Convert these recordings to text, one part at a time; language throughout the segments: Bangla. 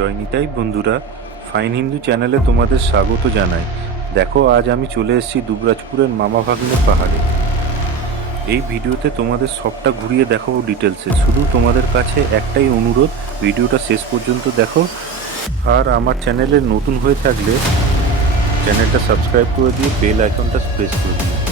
জয় নিতাই, বন্ধুরা। ফাইন হিন্দু চ্যানেলে তোমাদের স্বাগত জানাই। দেখো, আজ আমি চলে এসেছি দুবরাজপুরের মামা ভাগ্নে পাহাড়ে। এই ভিডিওতে তোমাদের সবটা ঘুরিয়ে দেখাবো ডিটেলসে। শুধু তোমাদের কাছে একটাই অনুরোধ, ভিডিওটা শেষ পর্যন্ত দেখো। আর আমার চ্যানেলে নতুন হয়ে থাকলে চ্যানেলটা সাবস্ক্রাইব করে দিয়ে বেল আইকনটা প্রেস করে দিও।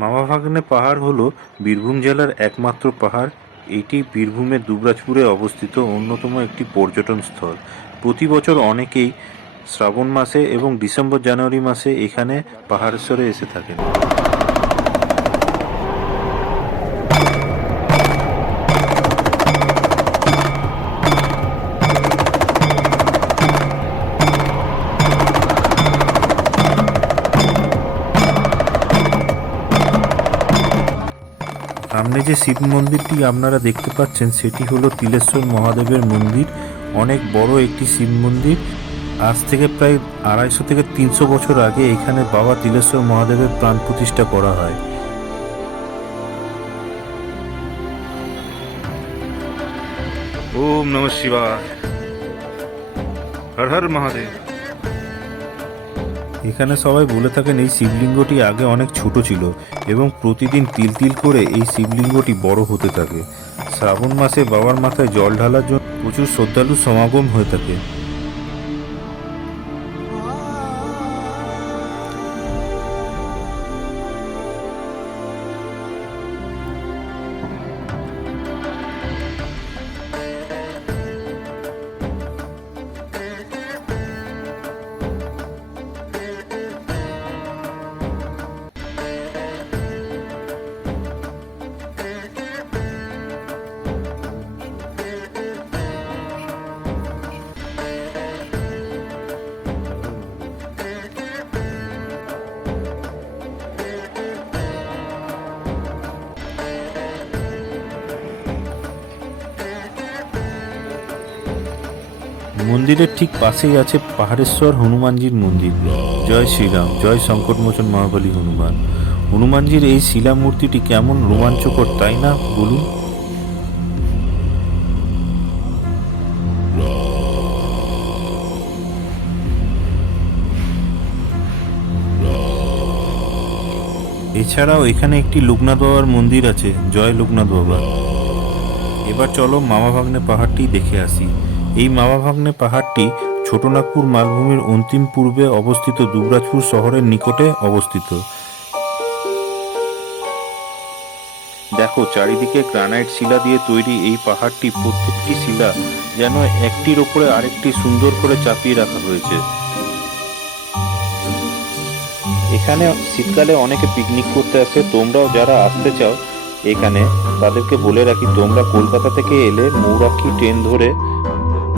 মামা ভাগ্নে পাহাড় হল বীরভূম জেলার একমাত্র পাহাড়। এটি বীরভূমের দুবরাজপুরে অবস্থিত অন্যতম একটি পর্যটন স্থল। প্রতি বছর অনেকেই শ্রাবণ মাসে এবং ডিসেম্বর জানুয়ারি মাসে এখানে পাহাড়েশ্বরে এসে থাকেন। সামনে যে শিব মন্দিরটি আপনারা দেখতে পাচ্ছেন, সেটি হলো তিলেশ্বর মহাদেবের মন্দির। অনেক বড় একটি শিব মন্দির। আজ থেকে প্রায় আড়াইশো থেকে তিনশো বছর আগে এখানে বাবা তিলেশ্বর মহাদেবের প্রাণ প্রতিষ্ঠা করা হয়। ওম নম শিবায়। হর হর মহাদেব। এখানে সবাই বলে থাকেন এই শিবলিঙ্গটি আগে অনেক ছোট ছিল এবং প্রতিদিন তিল তিল করে এই শিবলিঙ্গটি বড় হতে থাকে। শ্রাবণ মাসে বাবার মাথায় জল ঢালার জন্য প্রচুর শ্রদ্ধালু সমাগম হয়ে থাকে। মন্দিরের ঠিক পাশেই আছে পাহাড়েশ্বর হনুমানজির মন্দির। জয় শ্রীরাম, জয় সংকটমোচন মহাবলী হনুমান। হনুমানজির এই শিলা মূর্তিটি কেমন রোমাঞ্চকর, তাই না? বলুন। এছাড়াও এখানে একটি লোকনাথ বাবার মন্দির আছে। জয় লোকনাথ বাবা। এবার চলো মামা ভাগ্নে পাহাড়টি দেখে আসি। এই মামা ভাগ্নে পাহাড়টি ছোটনাগপুর মালভূমির অন্তিম পূর্বে অবস্থিত দুবরাজপুর শহরের নিকটে অবস্থিত। দেখো, চারিদিকে গ্রানাইট শিলা দিয়ে তৈরি এই পাহাড়টি প্রত্যেকটি শিলা যেন একটির ওপরে আরেকটি সুন্দর করে চাপিয়ে রাখা হয়েছে। এখানে শীতকালে অনেকে পিকনিক করতে আসে। তোমরাও যারা আসতে চাও এখানে, তাদেরকে বলে রাখি, তোমরা কলকাতা থেকে এলে মৌরাক্ষী ট্রেন ধরে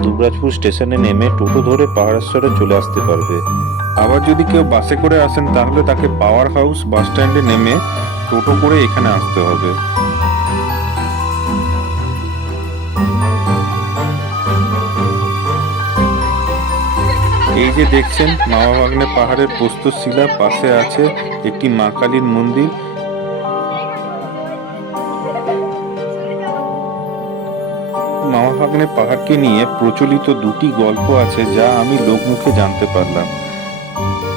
দুবরাজপুর স্টেশনে নেমে টোটো ধরে পাহাড়েশ্বরে চলে আসতে পারবে। আবার যদি কেউ বাসে করে আসেন, তাহলে তাকে পাওয়ার হাউস বাস স্ট্যান্ডে নেমে টোটো করে এখানে আসতে হবে। এই যে দেখছেন মামা ভাগ্নে পাহাড়ের প্রস্তরশিলা পাশে আছে একটি মা কালীর মন্দির। মামা ভাগ্নে পাহাড়কে নিয়ে প্রচলিত দুটি গল্প আছে যা আমি লোকমুখে জানতে পারলাম।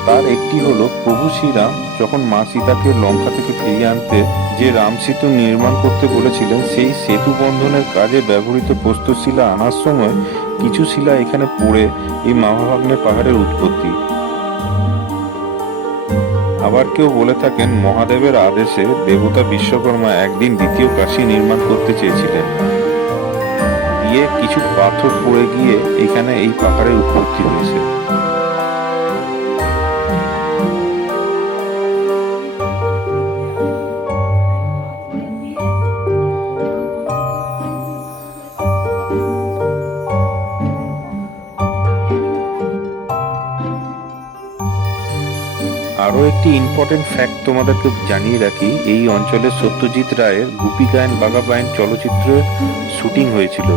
তার একটি হলো, প্রভু শ্রীরাম যখন মা সীতাকে লঙ্কা থেকে ফিরিয়ে আনতে যে রাম সেতু নির্মাণ করতে বলেছিলেন, সেই সেতু বন্ধনের কাজে ব্যবহৃত প্রস্তরশিলা আনার সময় কিছু শিলা এখানে পড়ে এই মামাভাগ্নে পাহাড়ের উৎপত্তি। আবার কেউ বলে থাকেন, মহাদেবের আদেশে দেবতা বিশ্বকর্মা একদিন দ্বিতীয় কাশী নির্মাণ করতে চেয়েছিলেন। গিয়ে কিছু পাথর পড়ে গিয়ে এখানে এই পাহাড়ের উৎপত্তি হয়েছে। আরও একটি ইম্পর্টেন্ট ফ্যাক্ট তোমাদেরকে জানিয়ে রাখি, এই অঞ্চলে সত্যজিৎ রায়ের গুপি গায়ন বাঘা বাইন চলচ্চিত্রের শুটিং হয়েছিল।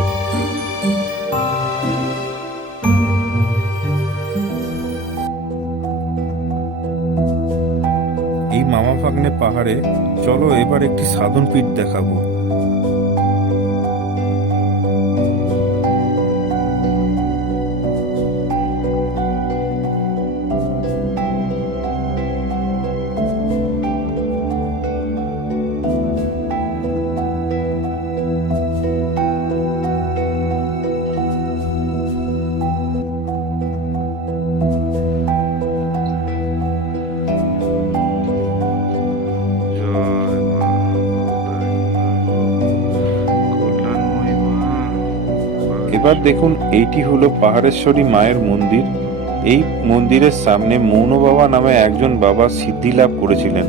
এই ভাগ্নে পাহাড়ে চলো এবার একটি সাধন পীঠ দেখাবো। এবার দেখুন এইটি হলো পাহাড়েশ্বরী মায়ের মন্দির। এই মন্দিরের সামনে মৌন বাবা নামে একজন বাবা সিদ্ধি লাভ করেছিলেন।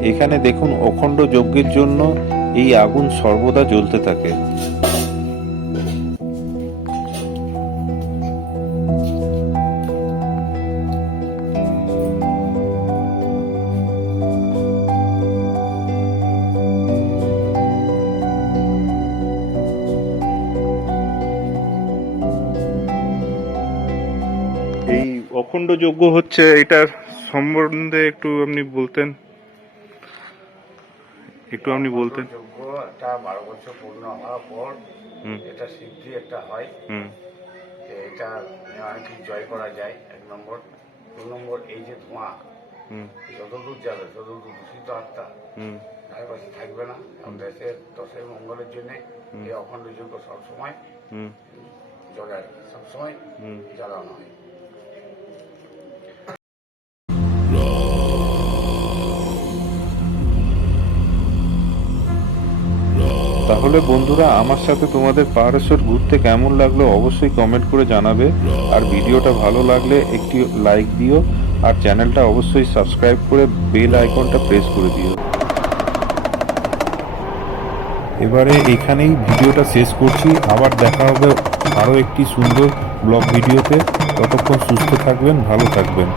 এখানে দেখুন অখণ্ড যজ্ঞের জন্য এই আগুন সর্বদা জ্বলতে থাকে। অখণ্ড যজ্ঞ হচ্ছে এটার সম্বন্ধে একটু আপনি বলতেন। একটু আপনি বলতেন। একটা বারো বছর পূর্ণ হওয়ার পর এটা সিদ্ধি একটা হয়। এটা কিছু জয় করা যায় এক নম্বর। দু নম্বর এই যে ধোঁয়া হুম। যতদূর যাবে ততদূর দূষিত আত্মা হুম। চারিপাশে থাকবে না। দেশের দশের মঙ্গলের জন্য এই অখণ্ড যজ্ঞ সবসময় জ্বলে সবসময় জ্বালানো হয়। তাহলে বন্ধুরা, আমার সাথে তোমাদের পাহাড়েশ্বর ঘুরতে কেমন লাগল অবশ্যই কমেন্ট করে জানাবে। আর ভিডিওটা ভালো লাগলে একটি লাইক দিও, আর চ্যানেলটা অবশ্যই সাবস্ক্রাইব করে বেল আইকনটা প্রেস করে দিও। এবারে এখানেই ভিডিওটা শেষ করছি। আবার দেখা হবে আরও একটি সুন্দর ব্লগ ভিডিওতে। ততক্ষণ সুস্থ থাকবেন, ভালো থাকবেন।